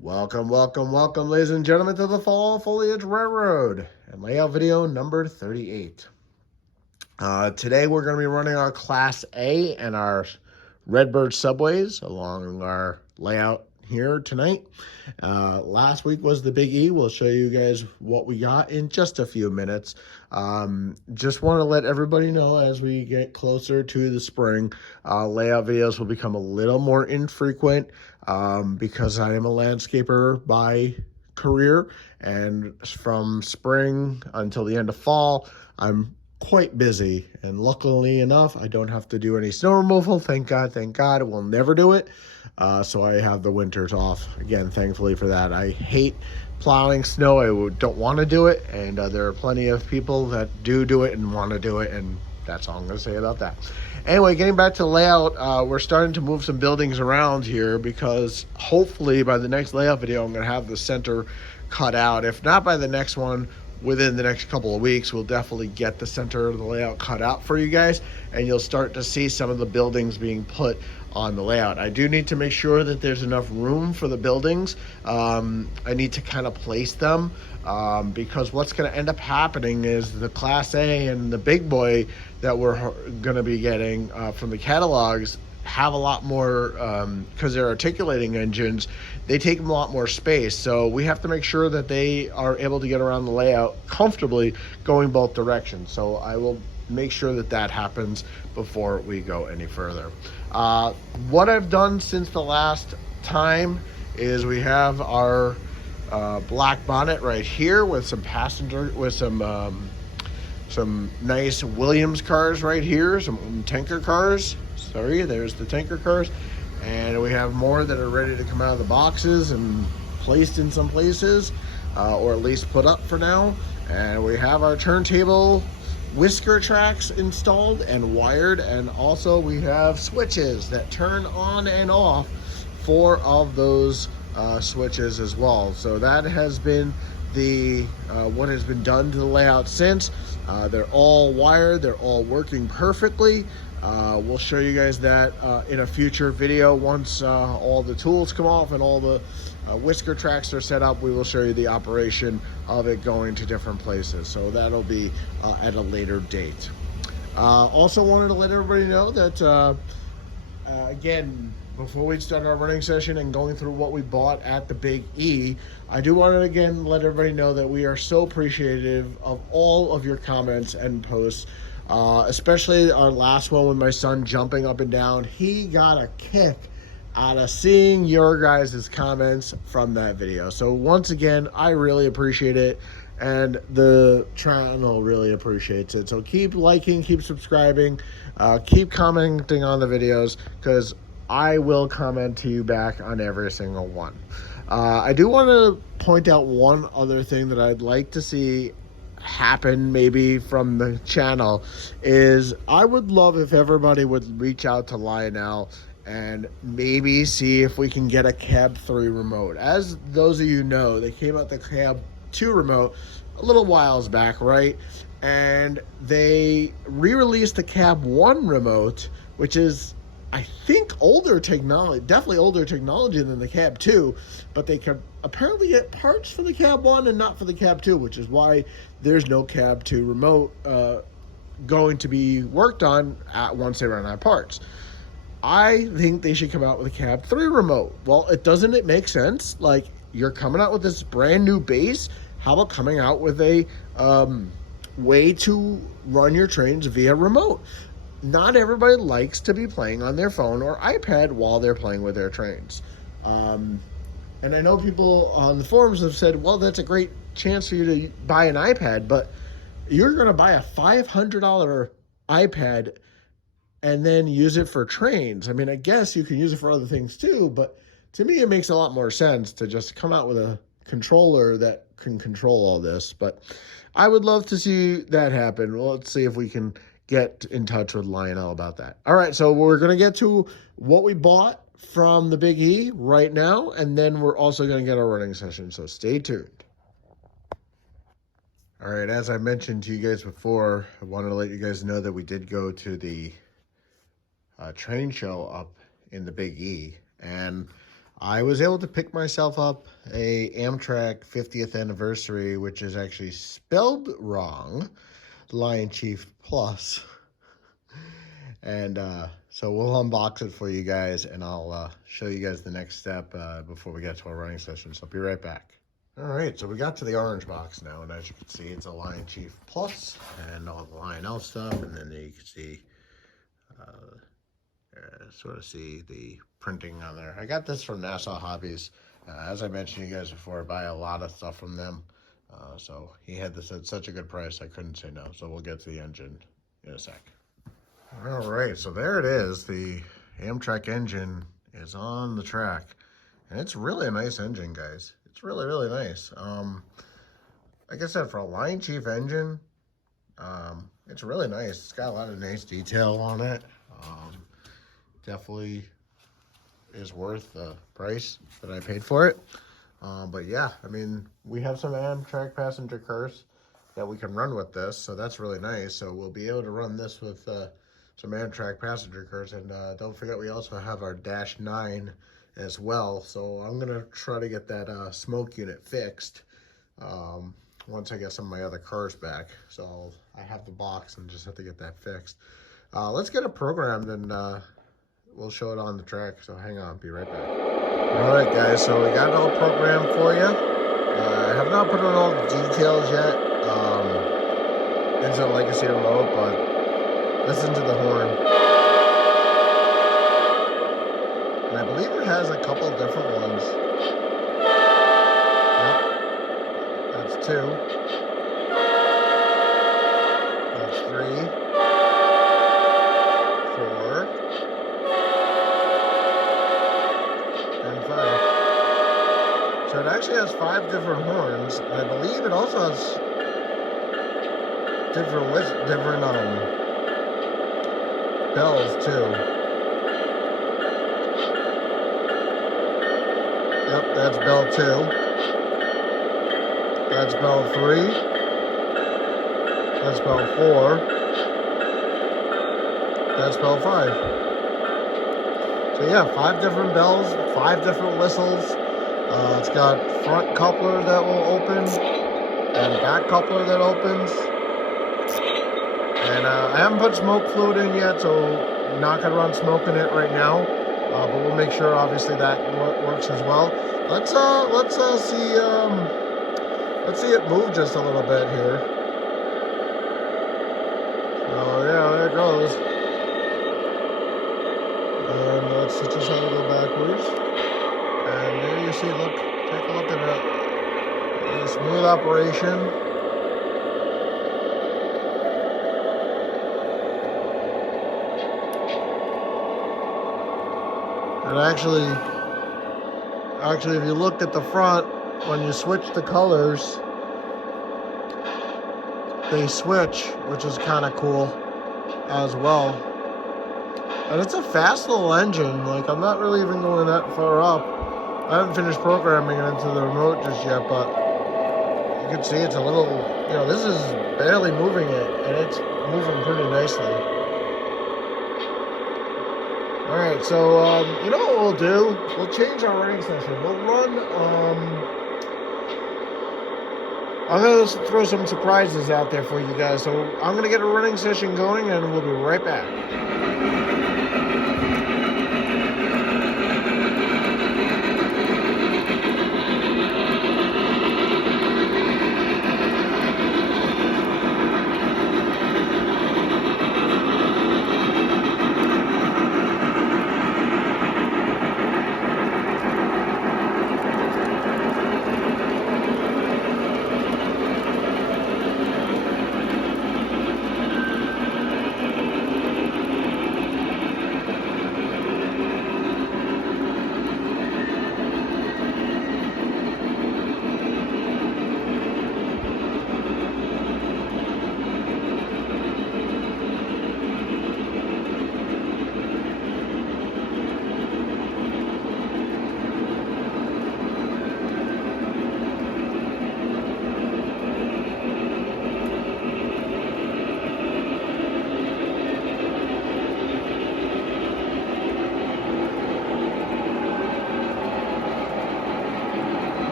Welcome, welcome, welcome, ladies and gentlemen, to the Fall Foliage Railroad and layout video number 38. Today we're going to be running our Class A and our Redbird subways along our layout here tonight. Last week was the Big E. We'll show you guys what we got in just a few minutes. Just want to let everybody know as we get closer to the spring, layout videos will become a little more infrequent because I am a landscaper by career, and from spring until the end of fall, I'm quite busy, and luckily enough I don't have to do any snow removal. Thank God. I will never do it, so I have the winters off again, thankfully for that. I hate plowing snow. I don't want to do it, and there are plenty of people that do it and want to do it, and that's all I'm going to say about that. Anyway, getting back to layout, we're starting to move some buildings around here because hopefully by the next layout video I'm going to have the center cut out. If not by the next one, within the next couple of weeks, we'll definitely get the center of the layout cut out for you guys, and you'll start to see some of the buildings being put on the layout. I do need to make sure that there's enough room for the buildings. I need to kind of place them because what's going to end up happening is the Class A and the big boy that we're going to be getting from the catalogs have a lot more, because they're articulating engines, they take them a lot more space. So we have to make sure that they are able to get around the layout comfortably going both directions. So I will make sure that that happens before we go any further. What I've done since the last time is we have our black bonnet right here with some passenger, with some nice Williams cars right here, some tanker cars. Sorry, there's the tanker cars. And we have more that are ready to come out of the boxes and placed in some places, or at least put up for now. And we have our turntable whisker tracks installed and wired, and also we have switches that turn on and off 4 of those switches as well. So that has been the what has been done to the layout since. They're all wired, they're all working perfectly. We'll show you guys that in a future video. Once all the tools come off and all the whisker tracks are set up, we will show you the operation of it going to different places. So that'll be at a later date. Also wanted to let everybody know that again, before we start our running session and going through what we bought at the Big E, I do want to again let everybody know that we are so appreciative of all of your comments and posts. Especially our last one with my son jumping up and down. He got a kick out of seeing your guys' comments from that video. So once again, I really appreciate it, and the channel really appreciates it. So keep liking, keep subscribing, keep commenting on the videos, because I will comment to you back on every single one. I do want to point out one other thing that I'd like to see happen maybe from the channel is I would love if everybody would reach out to Lionel and maybe see if we can get a Cab 3 remote. As those of you know, they came out the Cab 2 remote a little whiles back, right? And they re-released the Cab 1 remote, which is, I think, older technology, definitely older technology than the Cab 2, but they could apparently get parts for the Cab 1 and not for the Cab 2, which is why there's no Cab 2 remote going to be worked on once they run out of parts. I think they should come out with a Cab 3 remote. Well, doesn't it make sense? Like, you're coming out with this brand new base, how about coming out with a way to run your trains via remote? Not everybody likes to be playing on their phone or iPad while they're playing with their trains. And I know people on the forums have said, well, that's a great chance for you to buy an iPad, but you're going to buy a $500 iPad and then use it for trains. I mean, I guess you can use it for other things too, but to me, it makes a lot more sense to just come out with a controller that can control all this. But I would love to see that happen. Well, let's see if we can get in touch with Lionel about that. All right, so we're going to get to what we bought from the Big E right now, and then we're also going to get our running session, so stay tuned. All right, as I mentioned to you guys before, I wanted to let you guys know that we did go to the train show up in the Big E, and I was able to pick myself up a Amtrak 50th anniversary, which is actually spelled wrong, Lion Chief Plus. And so we'll unbox it for you guys, and I'll show you guys the next step before we get to our running session. So I'll be right back. All right, so we got to the orange box now, and as you can see, it's a Lion Chief Plus and all the Lionel stuff, and then you can see, sort of see the printing on there. I got this from Nassau Hobbies. As I mentioned to you guys before, I buy a lot of stuff from them. So he had this at such a good price, I couldn't say no. So we'll get to the engine in a sec. All right, so there it is. The Amtrak engine is on the track, and it's really a nice engine, guys. It's really, really nice. Like I said, for a Lion Chief engine, it's really nice. It's got a lot of nice detail on it. Definitely is worth the price that I paid for it. But yeah, I mean, we have some Amtrak passenger cars that we can run with this, so that's really nice. So we'll be able to run this with some Amtrak passenger cars, and don't forget we also have our Dash 9 as well. So I'm gonna try to get that smoke unit fixed once I get some of my other cars back. So I have the box and just have to get that fixed. Let's get it programmed, and we'll show it on the track. So hang on, be right back. All right, guys, so we got it all programmed for you. I have not put on all the details yet. It's a legacy remote, but listen to the horn. And I believe it has a couple different ones. Yep. That's 2. That's 3. 4. And 5. So it actually has 5 different horns, and I believe it also has different bells too. Yep, that's bell 2. That's bell 3. That's bell 4. That's bell 5. So yeah, 5 different bells, 5 different whistles. It's got front coupler that will open and back coupler that opens. And I haven't put smoke fluid in yet, so I'm not gonna run smoke in it right now. But we'll make sure, obviously, that works as well. Let's see it move just a little bit here. Oh yeah, there it goes. And let's just have it go backwards. And there you see, look, take a look at it. Smooth operation. And actually, if you look at the front, when you switch the colors, they switch, which is kind of cool as well. And it's a fast little engine. Like, I'm not really even going that far up. I haven't finished programming it into the remote just yet, but you can see it's a little, you know, this is barely moving it, and it's moving pretty nicely. All right, so you know what we'll do? We'll change our running session. We'll run, I'm going to throw some surprises out there for you guys. So I'm going to get a running session going, and we'll be right back.